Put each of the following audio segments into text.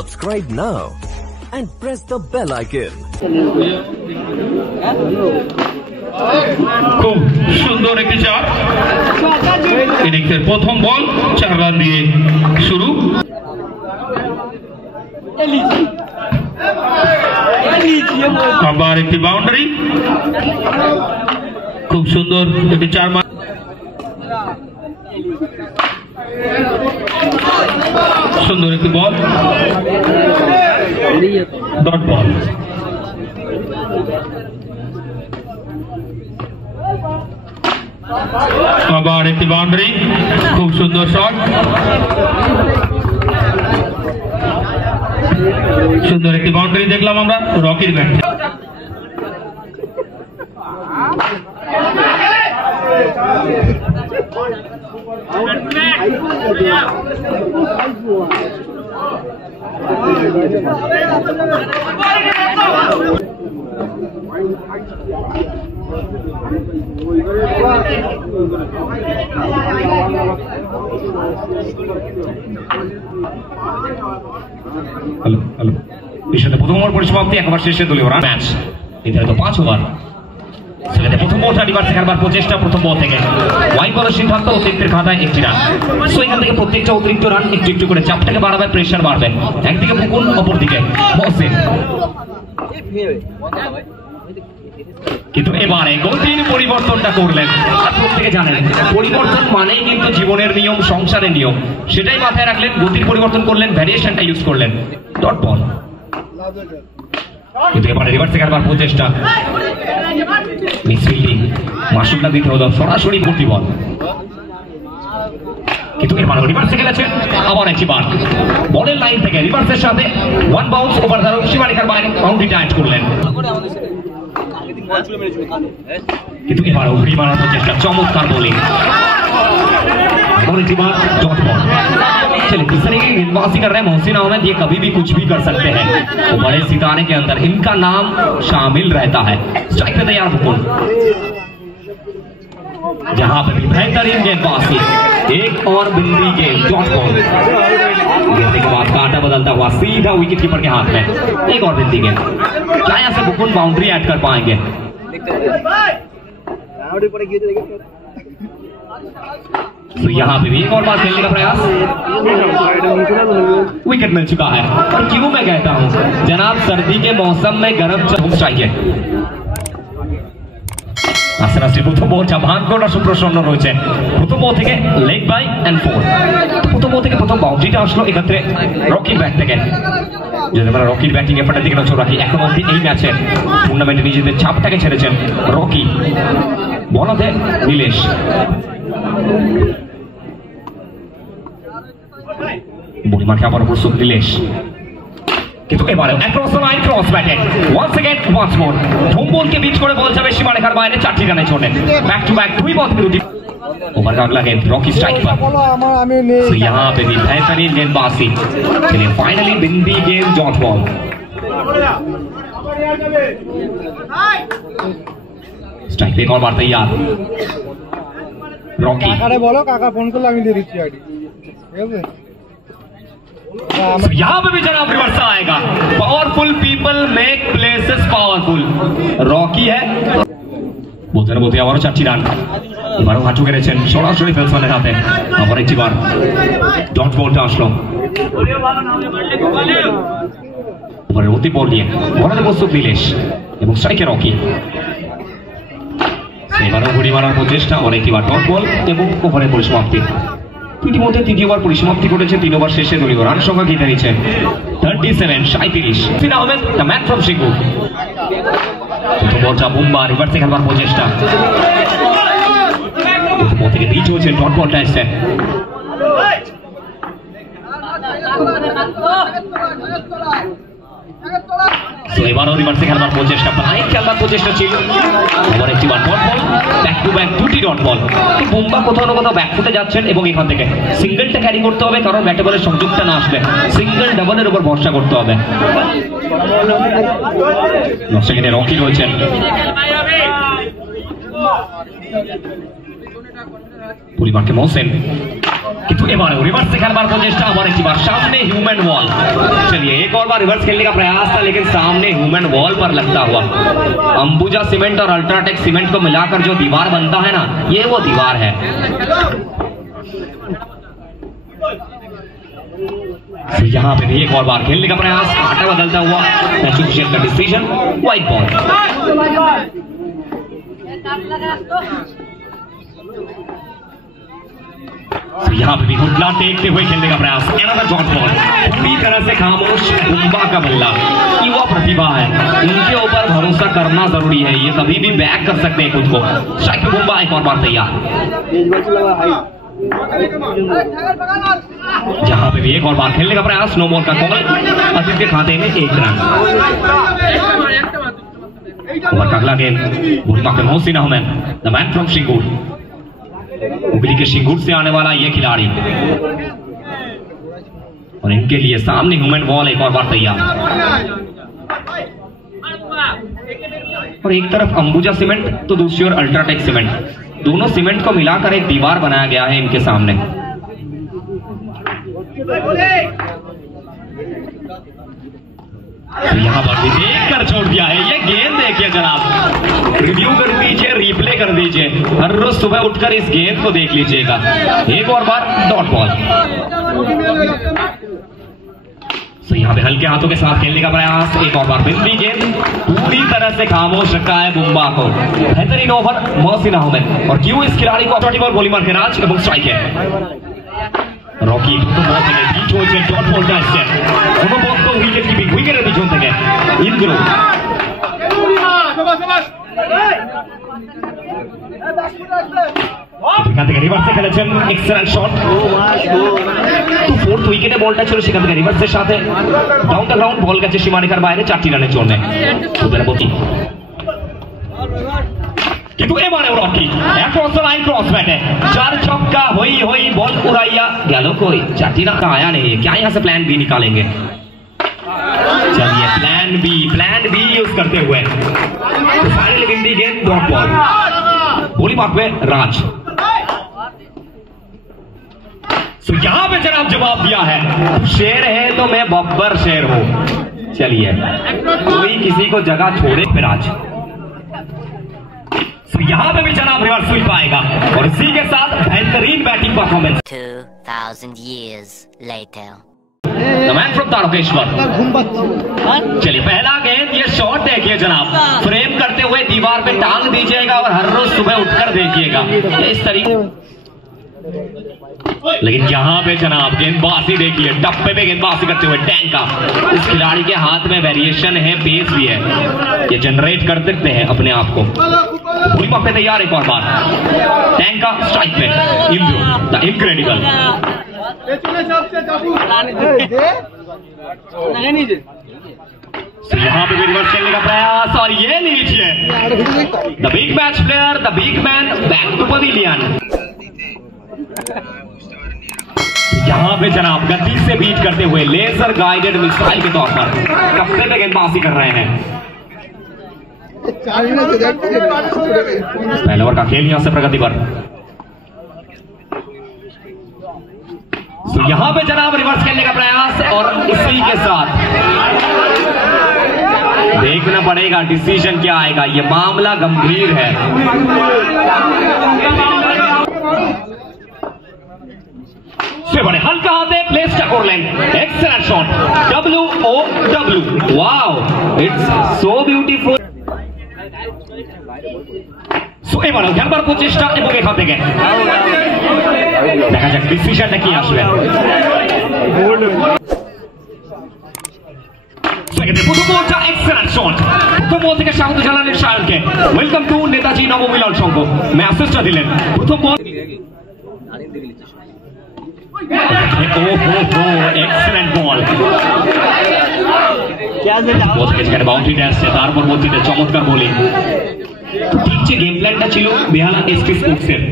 Subscribe now and press the bell icon. খুব সুন্দর একটি চার ইনিংসের প্রথম বল 4 রান দিয়ে শুরু। আবার একটি বাউন্ডারি, খুব সুন্দর একটি 4 মান। সুন্দর একটি বল, ডট বল। আবার একটি বাউন্ডারি, খুব সুন্দর শট, সুন্দর একটি বাউন্ডারি দেখলাম আমরা রকির ব্যাট। প্রথম ওভার পরিসমাপ্তি, একবার শেষে দলীয় রান ম্যাচ। নির্ধারিত 5 ওভার। সেখানে প্রথম বলটা রিভার্স খেলবার প্রচেষ্টা, প্রথম বল থেকে ওয়াইড বলের সিদ্ধান্ত, অতিরিক্তের খাতায় 1টি রান। সো এখান থেকে প্রত্যেকটা অতিরিক্ত রান একটু একটু করে চাপটাকে বাড়াবে, প্রেশার বাড়বে। একদিকে মুকুল, অপরদিকে মহসিন। কিন্তু এবারে গতির পরিবর্তনটা করলেন। আর প্রত্যেকে জানেন পরিবর্তন মানেই কিন্তু জীবনের নিয়ম, সংসারের নিয়ম। সেটাই মাথায় রাখলেন, গতির পরিবর্তন করলেন, ভ্যারিয়েশনটা ইউজ করলেন। Dot ball. কিন্তু এবারে রিভার্সে খেলবার প্রচেষ্টা, মিসফিল্ডিং, মাসুলটা দিতে হলো সরাসরি ভর্তি বল। কিন্তু এবারে রিভার্সে খেলেছেন, আবার একটি বার বলের লাইন থেকে রিভার্সের সাথে 1 বাউন্স ওভার দ্য সীমারেখার বাইরে বাউন্ডারিটা অ্যাড করলেন। কিন্তু এবারে ঘুরি মারার প্রচেষ্টা, চমৎকার বোলিং। Dot ball. चलिए तीसरे की गेंदबाजी कर रहे हैं मोहसिन अहमद। ये कभी भी कुछ भी कर सकते हैं, वो बड़े सितारे के अंदर इनका नाम शामिल रहता है। स्ट्राइक पे तैयार मुकुल, जहां पे भी बेहतरीन गेंदबाजी, एक और बिंदी गेंद, डॉट बॉल। गेंद के बाद कांटा बदलता हुआ सीधा विकेट कीपर के हाथ में, एक और बिंदी गेंद। क्या यहां से मुकुल बाउंड्री ऐड कर पाएंगे? तो यहाँ पे भी एक और बार खेलने का प्रयास, विकेट मिल चुका है। और क्यों मैं कहता हूं जनाब, सर्दी के मौसम में गर्म स्ट्राइक है। আস্তে আস্তে প্রথম বলটা ভাগ্যটা সুপ্রসন্ন রয়েছে। প্রথম বল থেকে লেগ বাই এন্ড 4। প্রথম বল থেকে প্রথম বাউন্ডারিটা আসলো এক্ষেত্রে রকির ব্যাট থেকে। যদি আমরা রকির ব্যাটিং এফার্টের দিকে নজর রাখি, এখন অবধি এই ম্যাচে টুর্নামেন্টে নিজেদের ছাপটাকে ছেড়েছেন রকি। বলাতে নীলেশ, বুড়িমাঠে আবার প্রস্তুত নীলেশ। কিন্তু এবারে অ্যাক্রস দ্য লাইন, ক্রস ব্যাটে ওয়ান্স अगेन ওয়ান্স মোর। ধুমবলকে বিট করে বল যাবে সীমারেখার বাইরে, 4টি রানের জন্য। बैक टू बैक 2 बॉल विरोधी ओवर का अगला गेंद रॉकी स्ट्राइक पर। तो यहाँ पे भी बेहतरीन गेंदबाजी। चलिए फाइनली बिंदी गेंद, डॉट बॉल। स्ट्राइक पे एक और बार तैयार रॉकी। बोलो काका फोन कर আমি দিয়ে দিচ্ছি আইডি। यहाँ पे भी जनाब रिवर्स आएगा। Powerful people make places powerful. Rocky है বলতে না বলতে আবারও 4টি রান। এবারও হাঁটু গেড়েছেন সরাসরি ফেলসনের হাতে। আবার একটি বার ডট বলটা আসলো। এবারে অতি বল নিয়ে বলাতে প্রস্তুত নীলেশ এবং স্ট্রাইকে রকি। এবারও ঘুরি মারার প্রচেষ্টা, অনেকটি বার ডট বল এবং ওভারের পরিসমাপ্তি। ইতিমধ্যে 3টি ওভার পরিসমাপ্তি ঘটেছে। 3 ওভার শেষে দলীয় রান সংখ্যা কি দাঁড়িয়েছে 37, 37। Mohsin Ahmed, the man from Singur. প্রথম বলটা বুম্বা, রিভার্সে খেলবার প্রচেষ্টা। প্রথম বল থেকে পিচ হয়েছে, ডট বলটা এসছে। এবারও রিভার্সে খেলবার প্রচেষ্টা, ব্লাইন্ড খেলবার প্রচেষ্টা ছিল। আবার একটি বার dot ball, back to back 2টি ডট বল। বুম্বা কোথাও না কোথাও ব্যাক ফুটে যাচ্ছেন এবং এখান থেকে সিঙ্গেলটা ক্যারি করতে হবে, কারণ ব্যাটে বলের সংযোগটা না আসলে সিঙ্গেল ডাবলের উপর ভরসা করতে হবে। সেখানে রকি রয়েছেন। পরিবারকে মোহসেন কিন্তু এবারে रिवर्स से खेलबार प्रचेष्टा हमारे की बार सामने ह्यूमन वॉल। चलिए एक और बार रिवर्स खेलने का प्रयास था लेकिन सामने ह्यूमन वॉल पर लगता हुआ। अंबुजा सीमेंट और अल्ट्राटेक सीमेंट को मिलाकर जो दीवार बनता है ना, ये वो दीवार है। यहाँ पे भी एक और बार खेलने का प्रयास, आटा बदलता हुआ एजुकेशन का डिसीजन, व्हाइट बॉल। यहाँ पे भी हुडला टेकते हुए खेलने का प्रयास, एनादर जॉट बॉल। पूरी तरह से खामोश बुम्बा का बल्ला। युवा प्रतिभा है, उनके ऊपर भरोसा करना जरूरी है, ये कभी भी बैक कर सकते हैं खुद को। स्ट्राइक पे बुम्बा एक और बार तैयार। जहां पे भी एक और बार खेलने का प्रयास, नो बॉल का कॉल, अजीत के खाते में 1 रन। ओवर का अगला गेंद बुम्बा के Mohsin Ahmed, the man from Singur. Hooghly के शिंगूर से आने वाला ये खिलाड़ी, और इनके लिए सामने ह्यूमन वॉल एक और बार तैयार। और एक तरफ अंबुजा सीमेंट तो दूसरी ओर अल्ट्राटेक सीमेंट, दोनों सीमेंट को मिलाकर एक दीवार बनाया गया है इनके सामने। तो यहाँ पर भी देख कर छोड़ दिया है, ये गेंद देखिए जनाब, रिव्यू कर दीजिए, रिप्ले कर दीजिए, हर रोज सुबह उठकर इस गेंद को देख लीजिएगा। एक और बार डॉट बॉल। तो यहाँ पे हल्के हाथों के साथ खेलने का प्रयास, एक और बार बिंदी गेंद, पूरी तरह से खामोश रखा है बुम्बा को। बेहतरीन ओवर मोहसिन अहमद, और क्यों इस खिलाड़ी को 40 बॉल बोली मार के राज এবং স্ট্রাইক है। রকি দুটো বল থেকে পিচ হয়েছে ডট বলটা আসছে, অনুবদ্ধ উইকেট কিপিং, উইকেটের পিছন থেকে ইন্দ্র। এখান থেকে রিভার্সে খেলেছেন, এক্সেলেন্ট শট। তো ফোর্থ উইকেটে বলটা ছিল, সেখান থেকে রিভার্সের সাথে ডাউন দ্য গ্রাউন্ড বল গেছে সীমারেখার বাইরে 4টি রানের জন্য। কিন্তু এবারেও Rocky across the line, cross bat है, 4 छक्का होई होई बॉल उड़ाइया गया कोई 4टी रन का आया नहीं है। क्या यहाँ से प्लान बी निकालेंगे? चलिए प्लान बी यूज करते हुए फाइनल विंडी गेंद, डॉट बॉल, बोली मार्क में राज। तो यहाँ पे जनाब जवाब दिया है, शेर है तो मैं बब्बर शेर हूं। चलिए कोई किसी को जगह छोड़े फिर आज। तो यहाँ पे भी जनाब रिवर्स स्वीप आएगा, और इसी के साथ बेहतरीन batting performance. 2000 years later. The man from Tarakeshwar. चलिए पहला गेंद, ये शॉट देखिए जनाब, फ्रेम करते हुए दीवार पे टांग दीजिएगा और हर रोज सुबह उठकर देखिएगा इस तरीके। लेकिन यहाँ पे जनाब गेंदबाजी देखिए, टप्पे पे गेंदबाजी करते हुए टैंका। इस खिलाड़ी के हाथ में वेरिएशन है, पेस भी है, ये जनरेट कर सकते हैं अपने आप को। पूरी पे तैयार, एक और बार टैंका स्ट्राइक पे, इंद्रो द इनक्रेडिबल। यहाँ पे भी रिवर्स खेलने का प्रयास, और ये लीजिए the big match player, the big man back to pavilion. यहाँ पे जनाब गति से बीट करते हुए लेजर गाइडेड मिसाइल के तौर पर कप्पे पे गेंदबाजी कर रहे हैं। पहले ओवर का खेल यहां से प्रगति पर। तो यहां पे जनाब रिवर्स खेलने का प्रयास, और इसी के साथ देखना पड़ेगा डिसीजन क्या आएगा, ये मामला गंभीर है। से बड़े हल्का हाथ है, प्लेस टकोरलैंड, excellent shot, WOW, wow it's so beautiful. So এবারে খেলবার প্রচেষ্টা এবং এখান থেকে দেখা যাক ডিসিশনটা কি আসবে। সেকেন্ডে প্রথম বলটা এক্সেলেন্ট শট, প্রথম বল থেকে স্বাগত জানালেন শায়রকে, ওয়েলকাম টু নেতাজি নবমিলন সংঘ, ম্যাসেজটা দিলেন। প্রথম বল, এক্সেলেন্ট বল, সেখানে বাউন্ডারিতে আসছে, তার পরবর্তীতে চমৎকার বোলিং। ঠিক যে গেম প্ল্যানটা ছিল বেহালা এসপি স্পোর্টসের,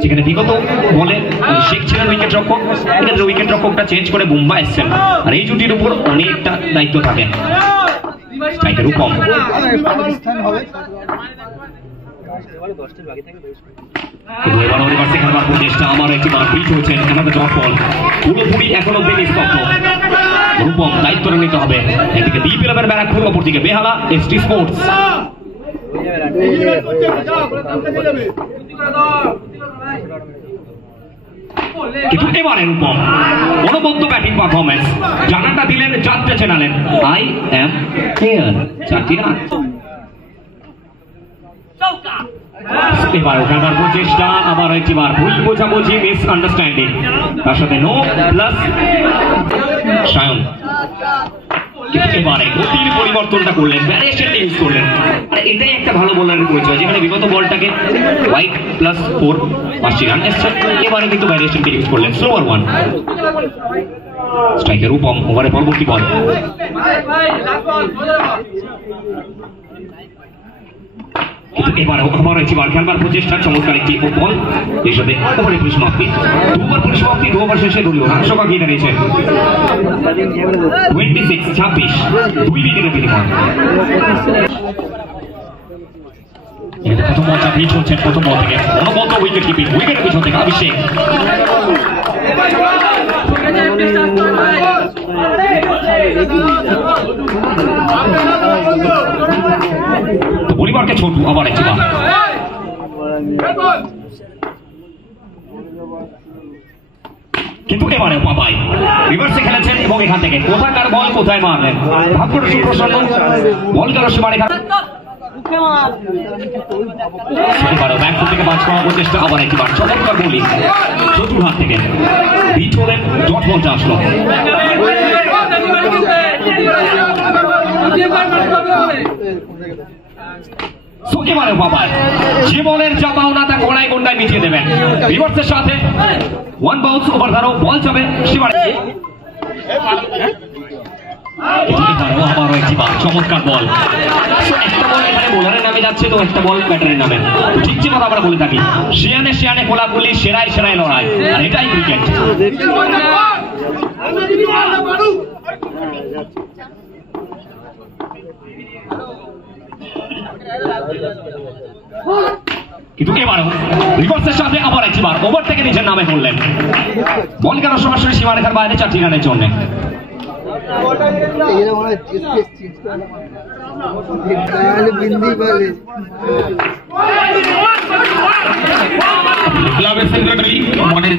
যেখানে বিগত বলে শেখ ছিলেন উইকেট রক্ষক, এক্ষেত্রে উইকেট রক্ষকটা চেঞ্জ করে বুম্বা এসছেন, আর এই জুটির উপর অনেকটা দায়িত্ব থাকে। স্ট্রাইকার রূপম, এবার রিভার্সে খেলবার প্রচেষ্টা আমার একটি বার পিচ হয়েছে এখানে জট বল পুরোপুরি এখন অব্দি নিস্তব্ধ রূপম দায়িত্ব নিতে হবে একদিকে দ্বীপ ইলেভেন ব্যারাকপুর অপরদিকে বেহালা এসটি স্পোর্টস কিন্তু এবারে রূপম অনবদ্য ব্যাটিং পারফরমেন্স জানাটা দিলেন চারটে চেনালেন আই এম হিয়ার চারটি রান এবার খেলবার প্রচেষ্টা আবার একটিবার ভুল বোঝাবুঝি মিস আন্ডারস্ট্যান্ডিং তার সাথে নো প্লাস সায়ন এবারে গতির পরিবর্তনটা করলেন ভ্যারিয়েশনটা ইউজ করলেন এটাই একটা ভালো বোলারের পরিচয় যেখানে বিগত বলটাকে হোয়াইট প্লাস 4 5টি রান এসছে এবারে কিন্তু ভ্যারিয়েশনটা ইউজ করলেন স্লোয়ার ওয়ান স্ট্রাইকের রূপম ওভারে পরবর্তী বল এবারে আবার একবার খেলবার প্রচেষ্টা চমৎকার একটি বল এর সাথে ওভারে পরিসমাপ্তি দুবার পরিসমাপ্তি 2 ওভার শেষে দলীয় রান সংখ্যা গিয়ে দাঁড়িয়েছে 26-26 2 উইকেটের বিনিময় প্রথম বলটা পিচ হচ্ছে প্রথম বল থেকে অনবদ্য উইকেট কিপিং উইকেটের পিছন থেকে অভিষেক পরিবারকে ছোট আবার একটি বার কিন্তু এবারে পাপাই রিভার্সে খেলেছেন এবং এখান থেকে কোথাকার বল কোথায় মারলেন ভাগ্যের সুপ্রসন্ন বল গেল সীমারেখা এবারে ব্যাকফুট থেকে বাঁচ করার প্রচেষ্টা আবার একবার চমৎকার বোলিং চতুর হাত থেকে বিট হলেন ডট বলটা আসলো এবারে বাবায় যে বলের যা পাওনা তা গোড়ায় গোন্ডায় মিটিয়ে দেবেন রিভার্সের সাথে ওয়ান বাউন্স ওভার ধারো বল যাবে সীমারে আবারও একটি বার চমৎকার বল একটা বল এখানে বোলারের নামে যাচ্ছে তো একটা বল ব্যাটারের নামে ঠিক যে কথা আমরা বলে থাকি শিয়ানে শিয়ানে গোলাগুলি সেরায় সেরায় লড়াই আর এটাই ক্রিকেট কিন্তু এবারও রিভার্সের সাথে আবার একবার ওভার থেকে নিজের নামে করলেন বল কেন সরাসরি সীমারেখার বাইরে 4টি রানের জন্য ক্লাবের সেক্রেটারি মনের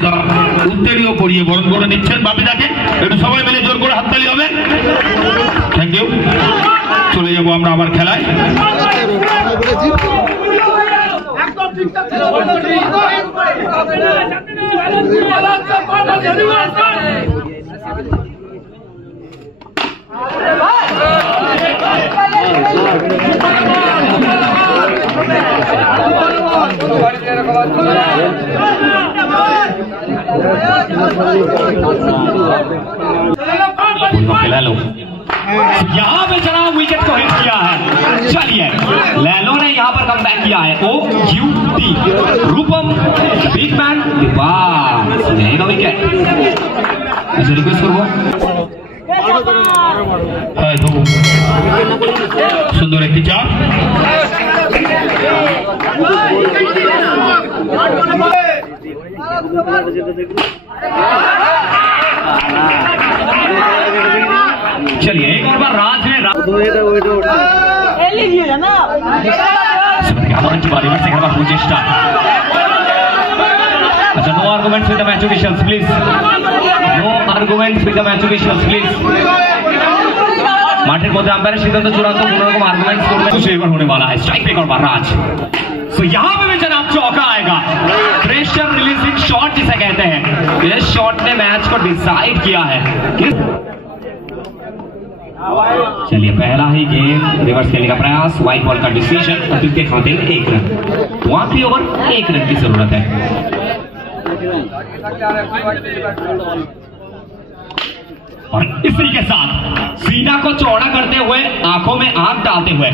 উত্তরীয় পড়িয়ে বরণ করে নিচ্ছেন বাপিদাকে একটু সবাই মিলে জোর করে হাততালি হবে থ্যাংক ইউ চলে যাবো আমরা আবার খেলায় लैलो यहाँ पे जनाब विकेट को हिट किया है चलिए लैलो ने यहाँ पर कम बैक किया है ओ यूटी रूपम बिग मैन नहीं विकेट ऐसे रिक्वेस्ट करो সুন্দর একটি চাপ चलिए एक और बार राज ने चेष्टा अच्छा no arguments with the match officials please no arguments with the match officials please माठेर मध्य आम्पायरेर सिद्धांत चूड़ाন্ত কোনো রকম आर्गुमेंट्स করলে कुछ एवर होने वाला है स्ट्राइक पे एक और बार राज तो यहाँ पे भी जनाब चौका आएगा प्रेशर रिलीजिंग शॉट जिसे कहते हैं इस शॉट ने मैच को डिसाइड किया है चलिए पहला ही गेम रिवर्स खेलने का प्रयास व्हाइट बॉल का डिसीजन अतुल के खाते में 1 रन वापसी ओवर 1 रन की जरूरत है और इसी के साथ सीना को चौड़ा करते हुए आंखों में आग डालते हुए